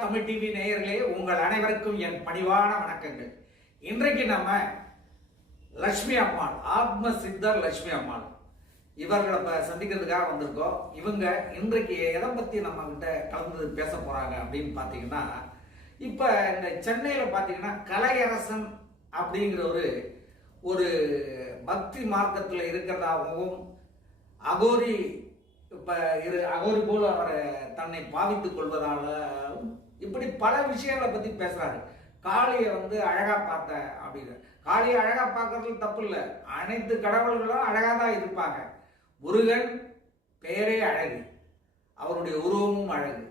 Tamil TV நேயர்களே, உங்கள் அனைவருக்கும் என் பணிவான வணக்கங்கள். இன்றைக்கு நம்ம லட்சுமி அம்மாள், ஆத்ம சித்தர் லட்சுமி அம்மாள் இவர்களை சந்திக்கிறதுக்காக வந்திருக்கோம். இவங்க இன்றைக்கு எதை பத்தி நம்ம கிட்ட கலந்து பேச போறாங்க அப்படின்னு பாத்தீங்கன்னா, இப்ப இந்த சென்னையில பாத்தீங்கன்னா கலையரசன் அப்படிங்கிற ஒரு பக்தி மார்க்கத்தில் இருக்கிறதாகவும் அகோரி அகோரி போல அவரை தன்னை பாவித்துக் கொள்வதால இப்படி பல விஷயங்களை பத்தி பேசுறாரு. காளியை அழகா பார்த்த அப்படின்னு, காளியை அழகா பார்க்கறது தப்பு இல்லை, அனைத்து கடவுள்களும் அழகா தான் இருப்பாங்க. முருகன் பெயரே அழகு, அவருடைய உருவமும் அழகு.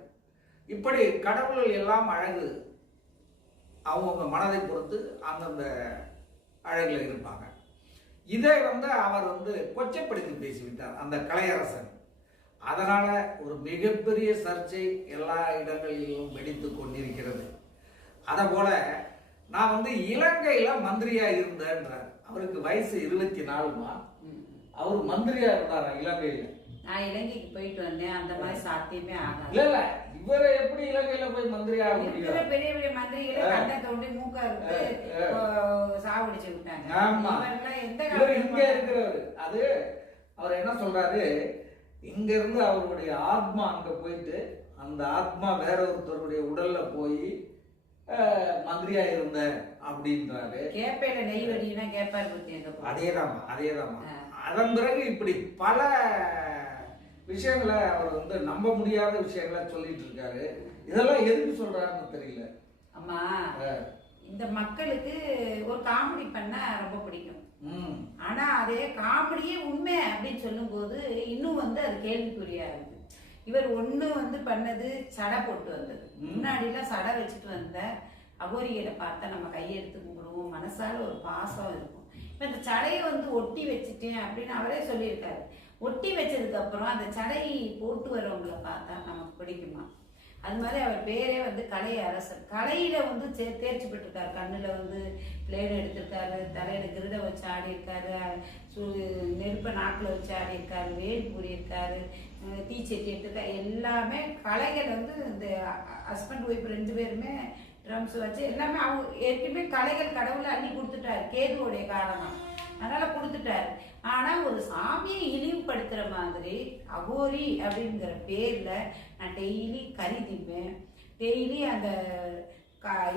இப்படி கடவுள்கள் எல்லாம் அழகு, அவங்கவுங்க மனதை பொறுத்து அந்தந்த அழகுல இருப்பாங்க. இதை அவர் கொச்சைப்படுத்தி பேசிவிட்டார் அந்த கலையரசன். அதனால ஒரு மிகப்பெரிய சர்ச்சை எல்லா இடங்களிலும் வெடித்து கொண்டிருக்கிறது. அத போல நான் இலங்கையில மந்திரியா இருந்தேன்றார். அவருக்கு வயசு 24மா, அவர் மந்திரியா இருந்தாரா இலங்கையில? நான் இலங்கைக்கு போயிட்டு வந்தேன், அந்த மாதிரி சாத்தியமே ஆகாது. இல்ல இவரை எப்படி இலங்கையில போய் மந்திரியா ஆக முடியும்? பெரிய பெரிய மந்திரிகளை கண்ணை தோண்டி மூக்கா இருக்கு சாவடிச்சு விட்டாங்க. ஆமா, இங்க இருக்கிறவர் அது அவர் என்ன சொல்றாரு, இங்க இருந்து அவருடைய ஆத்மா அங்க போயிட்டு அந்த ஆத்மா வேற ஒருத்தருடைய உடல்ல போய் மந்திரியா இருந்த அப்படின்றாரு. கேப்பையில நெய் வடினா கேப்பாரு பத்தி. அதேதான். அதன் பிறகு இப்படி பல விஷயங்களை அவர் நம்ப முடியாத விஷயங்களை சொல்லிட்டு இருக்காரு. இதெல்லாம் எதுக்கு சொல்றாருன்னு தெரியல. அம்மா, இந்த மக்களுக்கு ஒரு காமெடி பண்ண ரொம்ப பிடிக்கும். ஆனா அதே காமெடியே உண்மை அப்படின்னு சொல்லும் போது இன்னும் அது கேள்விக்குறியா இருக்கு. இவர் ஒண்ணு பண்ணது சடை போட்டு வந்தது. முன்னாடிலாம் சடை வச்சுட்டு வந்த அகோரிகளை பார்த்தா நம்ம கையெடுத்து கும்பிடுவோம், மனசால ஒரு பாசம் இருக்கும். இப்ப இந்த சடையை ஒட்டி வச்சுட்டேன் அப்படின்னு அவரே சொல்லியிருக்காரு. ஒட்டி வச்சதுக்கு அப்புறம் அந்த சடை போட்டு வரவங்களை பார்த்தா நமக்கு பிடிக்குமா? அது மாதிரி அவர் பேரே கலை அரசர். கலையில தேர்ச்சி பெற்றிருக்காரு. கண்ணுல பிளேடு எடுத்திருக்காரு, தலையில கிருட வச்சு ஆடி இருக்காரு, நெருப்ப நாக்குல வச்சு ஆடி இருக்காரு, வேல் கூறியிருக்காரு, தீச்சட்டி எடுத்திருக்காரு. எல்லாமே கலைகள் இந்த ஹஸ்பண்ட் ஒய்ஃப் 2 பேருமே ட்ரம்ஸ் வச்சு எல்லாமே அவங்க ஏற்கனவே கலைகள் கடவுளை அள்ளி கொடுத்துட்டாரு. கேதுவோடைய காரணம், அதனால கொடுத்துட்டாரு. ஆனா ஒரு சாமியை இழிவுபடுத்துற மாதிரி அகோரி அப்படிங்கிற பேர்ல நான் டெய்லி கறி திப்பேன். டெய்லி அந்த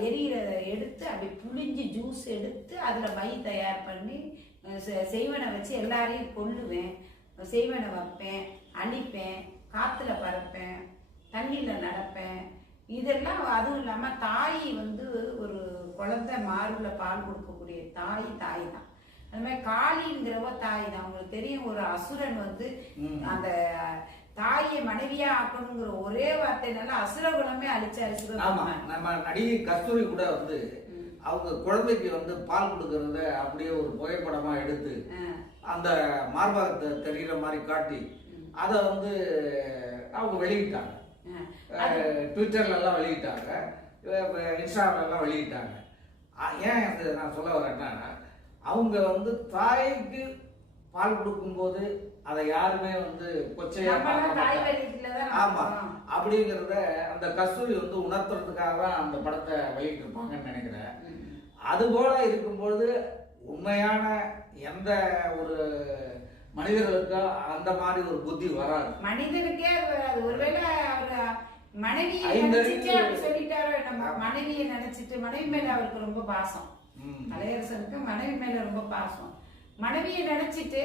எரியிறத எடுத்து அப்படி புளிஞ்சு ஜூஸ் எடுத்து அதுல மை தயார் பண்ணி செய்வனை வச்சு எல்லாரையும் கொல்லுவேன். செய்வனை வைப்பேன், அழிப்பேன், காத்துல பறப்பேன், தண்ணியில நடப்பேன். இதெல்லாம் அதுவும் இல்லாம தாய் ஒரு குழந்தை மார்புல பால் கொடுக்கக்கூடிய தாய் தான். அது மாதிரி காளிங்கிறவ தாய் தான். உங்களுக்கு தெரியும், ஒரு அசுரன் அந்த தாயை மனைவியா ஆக்கணுங்கிற ஒரே வார்த்தைனால அசுர குணமே அழிச்சாரு. நம்ம நடிகை கஸ்தூரி கூட அவங்க குழந்தைக்கு பால் கொடுக்கறத அப்படியே ஒரு புகைப்படமா எடுத்து அந்த மார்பகத்தை தெரிகிற மாதிரி காட்டி அதை அவங்க வெளியிட்டாங்க. ட்விட்டர்ல எல்லாம் வெளியிட்டாங்க, இன்ஸ்டாகிராம்ல எல்லாம் வெளியிட்டாங்க. ஏன் நான் சொல்ல வரேன்னா, அவங்க தாய்க்கு பால் கொடுக்கும் போது அதை யாருமே கொச்சையா ஆமா அப்படிங்கிறத அந்த கஸ்தூரி உணர்த்துறதுக்காக தான் அந்த படத்தை வெளியிட்டு இருப்பாங்கன்னு நினைக்கிறேன். அது போல இருக்கும்போது உண்மையான எந்த ஒரு மனிதர்களுக்கோ அந்த மாதிரி ஒரு புத்தி வராது. மனிதனுக்கே அது வராது. ஒருவேளை அவர் மனைவியை சொல்லிட்டாரோ, நம்ம மனைவியை நினைச்சிட்டு மனைவி மேல அவருக்கு ரொம்ப பாசம். கலையரசனுக்கு மனைவி மேல ரொம்ப பாசம். மனைவியை நினைச்சிட்டு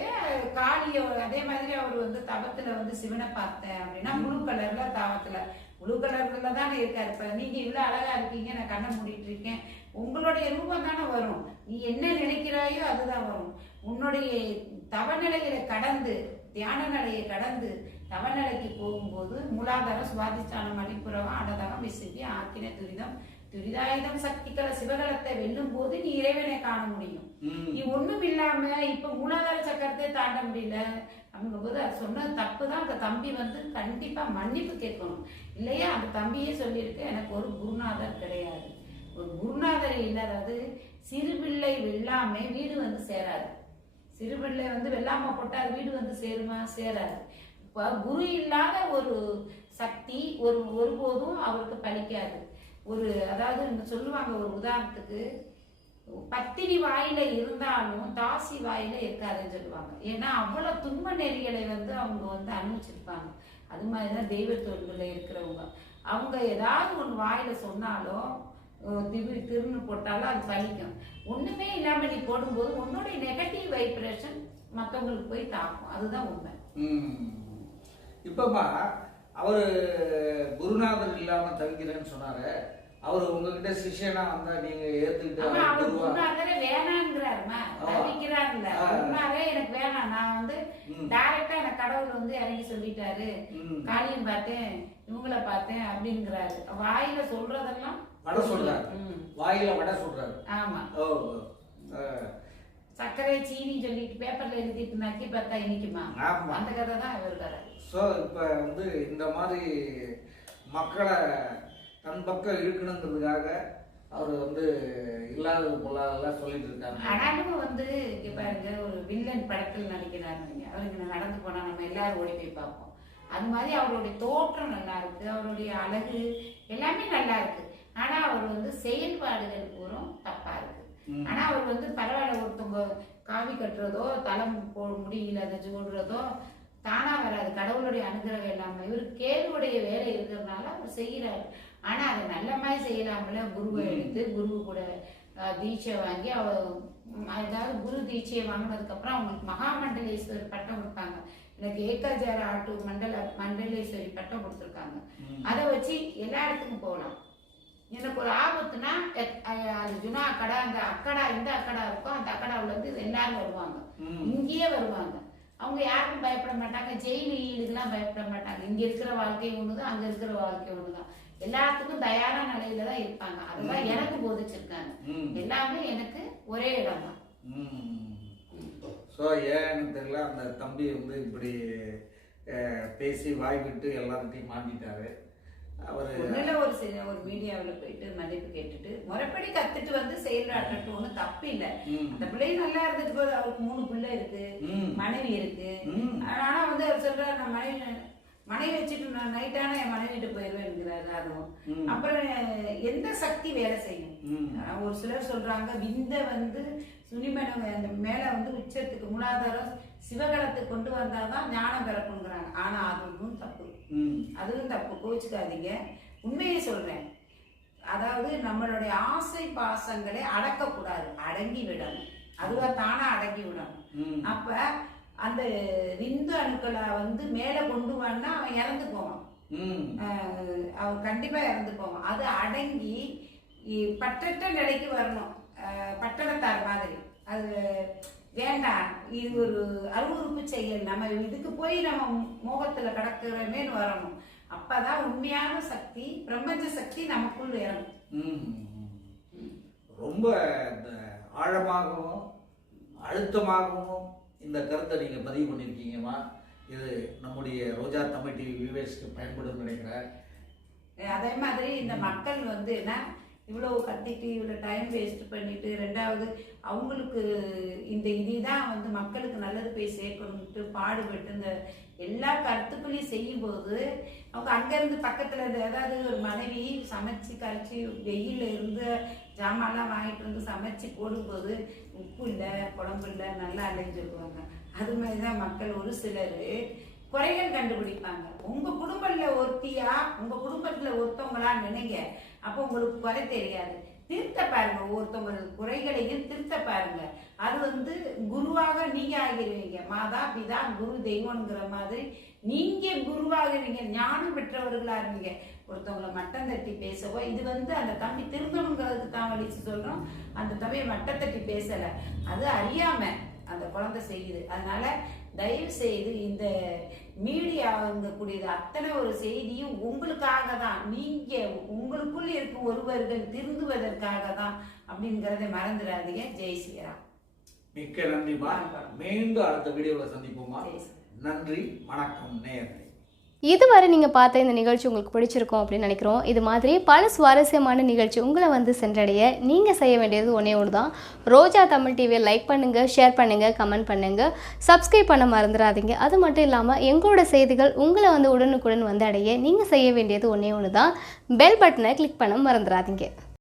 காளிய அதே மாதிரி அவர் தவத்துல சிவனை பார்த்தேன் அப்படின்னா முழு கலர்ல தாவத்துல முழு கலர்ல தானே இருக்காரு. இப்ப நீங்க இவ்வளவு அழகா இருக்கீங்க, நான் கண்ணை மூடிட்டு இருக்கேன், உங்களுடைய ரூபம் தானே வரும். நீ என்ன நினைக்கிறாயோ அதுதான் வரும். உன்னுடைய தவநிலைகளை கடந்து தியான நிலையை கடந்து தவநிலைக்கு போகும்போது மூலாதாரம் சுவாதிஷ்டானம் மணிப்புறவம் அனதகம் விசுத்தி ஆக்கின துரிதம் துரிதாயுதம் சக்திகள சிவகலத்தை வெல்லும் போது நீ இறைவனை காண முடியும். நீ ஒண்ணும் இல்லாம இப்ப மூலாதார சக்கரத்தை தாண்ட முடியல அப்படிங்கும் போது அது சொன்னது தப்புதான். அந்த தம்பி கண்டிப்பா மன்னிப்பு கேட்கணும். இல்லையா அந்த தம்பியே சொல்லியிருக்கு, எனக்கு ஒரு குருநாதர் கிடையாது. ஒரு குருநாதர் இல்லாத சிறுபிள்ளை வெல்லாமே வீடு சேராது. சிறுபிள்ளை வெள்ளாம போட்டால் வீடு சேருமா? சேராது. குரு இல்லாத ஒரு சக்தி ஒருபோதும் அவருக்கு பலிக்காது. ஒரு அதாவது சொல்லுவாங்க ஒரு உதாரணத்துக்கு, பத்தினி வாயில இருந்தாலும் தாசி வாயில இருக்காதுன்னு சொல்லுவாங்க. ஏன்னா அவ்வளவு துன்ப நெறிகளை வந்து அவங்க வந்து அனுபவிச்சிருப்பாங்க. அது மாதிரிதான் தெய்வ தொண்டுல இருக்கிறவங்க. அவங்க ஏதாவது ஒன்று வாயில சொன்னாலும் திருன்னு போட்டாலும் அது பலிக்கும். ஒண்ணுமே இல்லாம நீ போடும்போது உன்னுடைய நெகட்டிவ் வைப்ரேஷன் மற்றவங்களுக்கு போய் தாக்கும். அதுதான் உண்மை. இப்பப்பா அவரு குருநாதர் இல்லாம தவிக்கிறேன்னு சொன்னாரு. அவர் உங்ககிட்ட சிஷ்யனா வந்தா நீங்க ஏத்துக்கிட்டு வேணாங்கிறாருமா, தவிக்கிறாருல்ல. குருநாதரே எனக்கு வேணாம், நான் வந்து டைரக்டா எனக்கு கடவுள் வந்து இறங்கி சொல்லிட்டாரு, காளியும் பார்த்தேன் இவங்கள பார்த்தேன் அப்படிங்கிறாரு. வாயில சொல்றதெல்லாம் வடை சொல்றாரு, வாயில வடை சொல்றாரு. ஆமா, சர்க்கரை சீனி சொல்லிட்டு பேப்பர்ல எழுதிட்டு நக்கி பார்த்தா இனிக்குமா, அந்த கதை தான் இவர் கதை. ஸோ இப்போ வந்து இந்த மாதிரி மக்களை தன் பக்கம் இருக்கணுங்கிறதுக்காக அவர் வந்து இல்லாதது பொல்லாதெல்லாம் சொல்லிட்டு இருக்காங்க. ஆனாலும் வந்து இங்க பாருங்க, ஒரு வில்லன் படத்தில் நடிக்கிறாங்க. அவருக்கு நடந்து போனா நம்ம எல்லாரும் ஓடி போய் பார்ப்போம். அது மாதிரி அவருடைய தோற்றம் நல்லா இருக்கு, அவருடைய அழகு எல்லாமே நல்லா இருக்கு. ஆனா அவர் வந்து செயல்பாடுகள் பூரம் தப்பா இருக்கு. ஆனா அவர் வந்து பரவாயில்ல, ஒருத்தவங்க காவி கட்டுறதோ தலை முடியல அதை சூடுறதோ தானா வராது, கடவுளுடைய அனுகிரகம் இல்லாம. இவருக்கு கேள்வியுடைய வேலை இருக்கிறதுனால அவர் செய்யறாரு. ஆனா அதை நல்ல மாதிரி செய்யலாமல, குருவை எடுத்து குரு கூட தீட்சை வாங்கி அதாவது குரு தீட்சையை வாங்கினதுக்கு அப்புறம் அவங்களுக்கு மகாமண்டலேஸ்வரி பட்டம் கொடுப்பாங்க. எனக்கு ஏகாஜார ஆட்டு மண்டலேஸ்வரி பட்டம் கொடுத்துருக்காங்க. அதை வச்சு எல்லா இடத்துக்கும் போகலாம். எனக்கு ஒரு ஆபத்துனா அது ஜுனா அக்கடா, அந்த அக்கடா இந்த அக்கடா இருக்கும், அந்த அக்கடாவுல இருந்து எல்லாரும் வருவாங்க, இங்கேயே வருவாங்க. அவங்க யாருக்கும் பயப்பட மாட்டாங்க, ஜெயிலு ஈடுக்கெல்லாம் பயப்பட மாட்டாங்க. இங்க இருக்கிற வாழ்க்கை ஒண்ணுதான், அங்க இருக்கிற வாழ்க்கை ஒண்ணுதான். எல்லாத்துக்கும் தயாரா நிலையில தான் இருப்பாங்க. அதுதான் எனக்கு போதிச்சிருக்காங்க. எல்லாமே எனக்கு ஒரே இடம் தான். ஸோ ஏன்னு தெரியல, அந்த தம்பி வந்து இப்படி பேசி வாய் விட்டு எல்லார்கிட்டையும் மாட்டிட்டாரு. ஒரு மீடியாவில் போயிட்டு மதிப்பு கேட்டுட்டு முறைப்படி கத்துட்டு வந்து செயல்பாட்டு ஒன்றும் தப்பு இல்லை. அந்த பிள்ளையும் நல்லா இருந்துட்டு போது. அவருக்கு 3 பிள்ளை இருக்கு, மனைவி இருக்கு. ஆனா வந்து அவர் சொல்றாரு, நான் மனைவி வச்சுட்டு நான் நைட்டான என் மனைவி வீட்டு போயிருவேன்ங்கிறாரு. அதுவும் அப்புறம் எந்த சக்தி வேலை செய்யும்? ஒரு சிலர் சொல்றாங்க, விந்த வந்து சுனிமனம் அந்த மேல வந்து உச்சத்துக்கு மூலாதாரம் சிவகலத்துக்கு கொண்டு வந்தாதான் ஞானம் பிறக்குங்கிறாங்க. ஆனா அதுவும் தப்பு, அதுவும் தப்பு. கோச்சுக்காதீங்க, உண்மையை சொல்றேன். அதாவது நம்மளுடைய ஆசை பாசங்களை அடக்கக்கூடாது, அடங்கி விடணும். அதுவா தானா அடங்கி விடணும். அப்ப அந்த விந்து அணுக்களை வந்து மேல கொண்டு வான்னா அவன் இறந்து போவான், அவன் கண்டிப்பா இறந்து போவான். அது அடங்கி பற்றற்ற நிலைக்கு வரணும், பட்டணத்தார் மாதிரி. அது வேண்டாம், இது ஒரு அருவறுப்பு செயல், நம்ம இதுக்கு போய் நம்ம மோகத்துல கடக்கிறமேன்னு வரணும். அப்பதான் உண்மையான சக்தி, பிரபஞ்ச சக்தி நமக்குள்ள இறங்கும். ரொம்ப ஆழமாகவும் அழுத்தமாகவும் இந்த கருத்தை நீங்க பதிவு பண்ணிருக்கீங்கம்மா. இது நம்முடைய ரோஜா தமிழ் டிவி வியூவர்ஸ்க்கு பயன்படும் நினைக்கிறேன். அதே மாதிரி இந்த மக்கள் வந்து என்ன இவ்வளவு கத்திட்டு இவ்வளோ டைம் வேஸ்ட் பண்ணிட்டு, ரெண்டாவது அவங்களுக்கு இந்த இதுதான் வந்து மக்களுக்கு நல்லது போய் சேர்க்கணும்ட்டு பாடுபட்டு இந்த எல்லா கருத்துக்களையும் செய்யும்போது அவங்க அங்கேருந்து பக்கத்தில் இருந்து, அதாவது ஒரு மனைவி சமைச்சு கரைச்சி வெயிலில் இருந்து ஜாமான்லாம் வாங்கிட்டு வந்து சமைச்சு போடும்போது உப்பு இல்லை குழம்பு இல்லை நல்லா இல்லைன்னு சொல்லுவாங்க. அது மாதிரி தான் மக்கள் ஒரு சிலர் குறைகள் கண்டுபிடிப்பாங்க. உங்க குடும்பத்துல ஒருத்தியா, உங்க குடும்பத்துல ஒருத்தவங்களா நினைங்க, அப்போ உங்களுக்கு குறை தெரியாது. திருத்த பாருங்க, ஒருத்தவங்களுக்கு குறைகளையும் திருத்த பாருங்க. அது வந்து குருவாக நீங்க ஆகிருவீங்க. மாதா பிதா குரு தெய்வம்ங்கிற மாதிரி நீங்க குருவாகிறீங்க, ஞானம் பெற்றவர்களா இருவீங்க. ஒருத்தவங்களை மட்டம் தட்டி பேசவோ, இது வந்து அந்த தம்பி திருந்தணுங்கிறதுக்கு தான் வலிச்சு சொல்றோம். அந்த தம்பியை மட்டம் தட்டி பேசல, அது அறியாம அந்த குழந்தை செய்யுது. அதனால தயவு செய்து இந்த மீடியாங்கக்கூடியது அத்தனை ஒரு செய்தியும் உங்களுக்காக தான், நீங்க உங்களுக்குள்ள இருக்கும் ஒருவர்கள் திருந்துவதற்காக தான் அப்படிங்கிறத மறந்துடாதீங்க. ஜெய் ஸ்ரீராம். மிக்க நன்றி. மீண்டும் அடுத்த வீடியோவில் சந்திப்போமா. நன்றி, வணக்கம் நேயர்களே. இதுவரை நீங்கள் பார்த்த இந்த நிகழ்ச்சி உங்களுக்கு பிடிச்சிருக்கும் அப்படின்னு நினைக்கிறோம். இது மாதிரி பல சுவாரஸ்யமான நிகழ்ச்சி உங்களை வந்து சென்றடைய நீங்கள் செய்ய வேண்டியது ஒன்றே ஒன்று தான். ரோஜா தமிழ் டிவியை லைக் பண்ணுங்கள், ஷேர் பண்ணுங்கள், கமெண்ட் பண்ணுங்கள், சப்ஸ்கிரைப் பண்ண மறந்துடாதீங்க. அது மட்டும் இல்லாமல் எங்களோட செய்திகள் உங்களை வந்து உடனுக்குடன் வந்து அடைய நீங்கள் செய்ய வேண்டியது ஒன்றே ஒன்று தான். பெல் பட்டனை கிளிக் பண்ண மறந்துடாதீங்க.